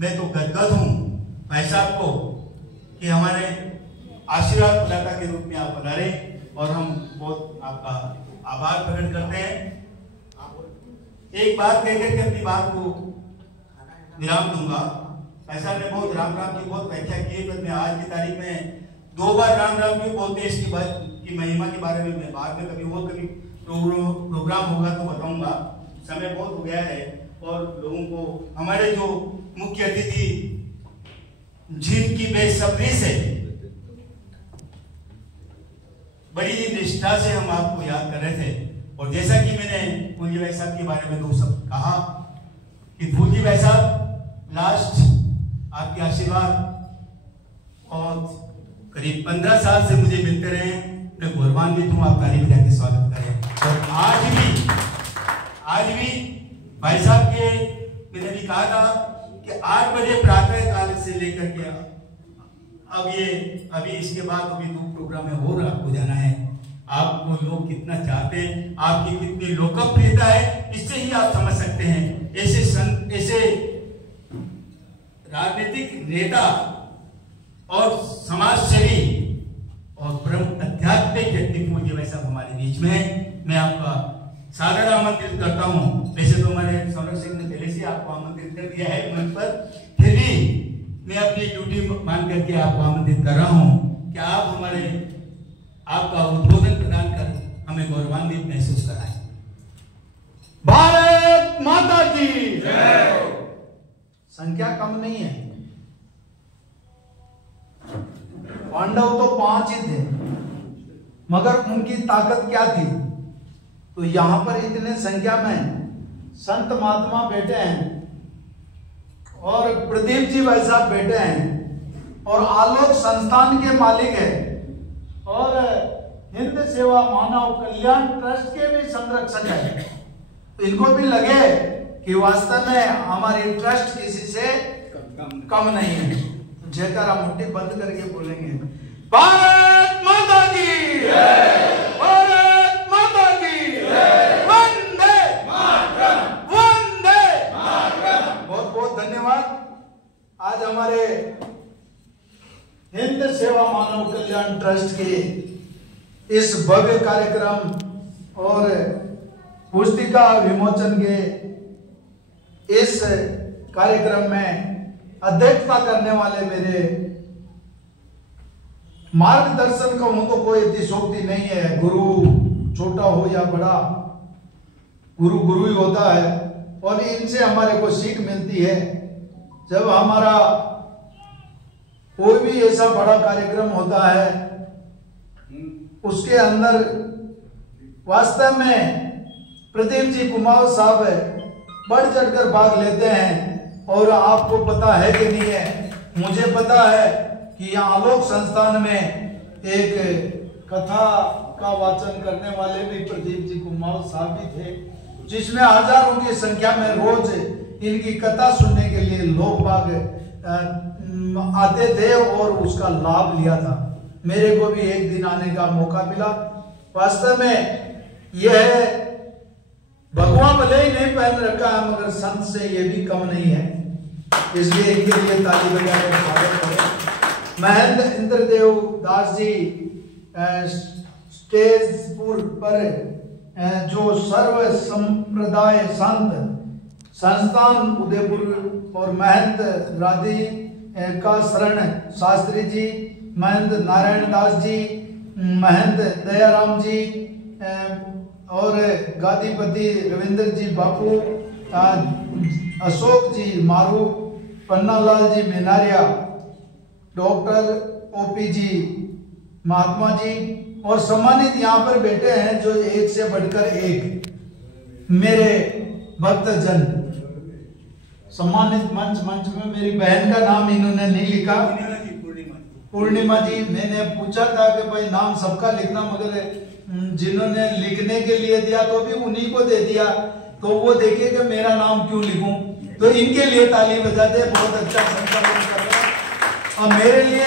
मैं तो गदगद हूँ भाई साहब को कि हमारे आशीर्वाद प्रदाता के रूप में आप पधारे और हम बहुत आपका आभार प्रकट करते हैं। एक बात कहकर के अपनी बात को विराम दूंगा। भाई साहब ने बहुत राम राम की बहुत व्याख्या की है, तो मैं आज की तारीख में 2 बार राम राम क्यों बोलते हैं इसकी बात की महिमा के बारे में मैं बाद में कभी प्रोग्राम होगा तो बताऊंगा। समय बहुत हो गया है और लोगों को हमारे जो मुख्य अतिथि जिनकी बेसब्री से बड़ी निष्ठा से हम आपको याद कर रहे थे, और जैसा कि मैंने फूलजी भाई साहब के बारे में 2 शब्द कहा कि फूलजी भाई साहब लास्ट आपके आशीर्वाद और करीब 15 साल से मुझे मिलते रहे। मैं गौरवान्वित हूँ, आप ताली बजा के स्वागत करें। और आज भी भाई साहब के मैंने भी कहा था कि 8 बजे प्रातः काल से लेकर के अभी इसके बाद अभी 2 प्रोग्राम में और आपको जाना है। आपको लोग कितना चाहते हैं, आपकी कितनी लोकप्रियता है, इससे ही आप समझ सकते हैं। ऐसे राजनीतिक नेता और समाजसेवी और ब्रह्म आध्यात्मिक व्यक्ति फूलजी भाई साहब हमारे बीच में है। मैं आपका सादर आमंत्रित करता हूं। वैसे तो हमारे संरक्षक ने पहले से आपको आमंत्रित कर दिया है मंच पर, फिर भी मैं अपनी ड्यूटी मान करके आपको आमंत्रित कर रहा हूं कि आप आपका उद्बोधन प्रदान कर हमें गौरवान्वित महसूस कराएं। भारत माता की जय। संख्या कम नहीं है, पांडव तो 5 ही थे, मगर उनकी ताकत क्या थी? तो यहां पर इतने संख्या में संत महात्मा बैठे हैं और प्रदीप जी भाई साहब बैठे हैं और आलोक संस्थान के मालिक है और हिंद सेवा मानव कल्याण ट्रस्ट के भी संरक्षक है। तो इनको भी लगे कि वास्तव में हमारी ट्रस्ट किसी से कम नहीं है। तो जयकारा मुट्ठी बंद करके बोलेंगे, भारत माता की जय, भारत माता की जय, वंदे मातरम, वंदे मातरम। बहुत बहुत धन्यवाद। आज हमारे हिंद सेवा मानव कल्याण ट्रस्ट के इस भव्य कार्यक्रम और पुस्तिका विमोचन के इस कार्यक्रम में अध्यक्षता करने वाले मेरे मार्गदर्शन कहूं तो कोई अतिशोक्ति नहीं है। गुरु छोटा हो या बड़ा, गुरु गुरु ही होता है और इनसे हमारे को सीख मिलती है। जब हमारा कोई भी ऐसा बड़ा कार्यक्रम होता है उसके अंदर वास्तव में प्रदीप जी कुमार साहब बढ़ चढ़कर भाग लेते हैं। और आपको पता है कि नहीं है, मुझे पता है कि यहाँ आलोक संस्थान में एक कथा का वाचन करने वाले भी प्रदीप जी कुमार साहब भी थे, जिसमें हजारों की संख्या में रोज इनकी कथा सुनने के लिए लोग बाग आते थे और उसका लाभ लिया था। मेरे को भी एक दिन आने का मौका मिला। वास्तव में यह भगवान भले ही नहीं पहन रखा है मगर संत से ये भी कम नहीं है, इसलिए इनके लिए ताली बजाकर स्वागत करें। महेंद्र इंद्रदेव दास जी स्टेज पर जो सर्व संप्रदाय संत संस्थान उदयपुर और महंत राधे का शरण शास्त्री जी, महंत नारायण दास जी, महंत दयाराम जी और गादीपति रविंद्र जी बापू, अशोक जी मारू, पन्नालाल जी मीनारिया, डॉक्टर ओपी जी महात्मा जी और सम्मानित यहाँ पर बैठे हैं जो एक से बढ़कर एक मेरे भक्तजन। सम्मानित मंच में मेरी बहन का नाम इन्होंने नहीं लिखा, पूर्णिमा जी। मैंने पूछा था कि भाई नाम सबका लिखना, मगर जिन्होंने लिखने के लिए दिया तो भी उन्हीं को दे दिया, तो वो देखे कि मेरा नाम क्यों लिखूं। तो इनके लिए ताली बजाते, बहुत अच्छा संकल्प कर रहे हैं। और मेरे लिए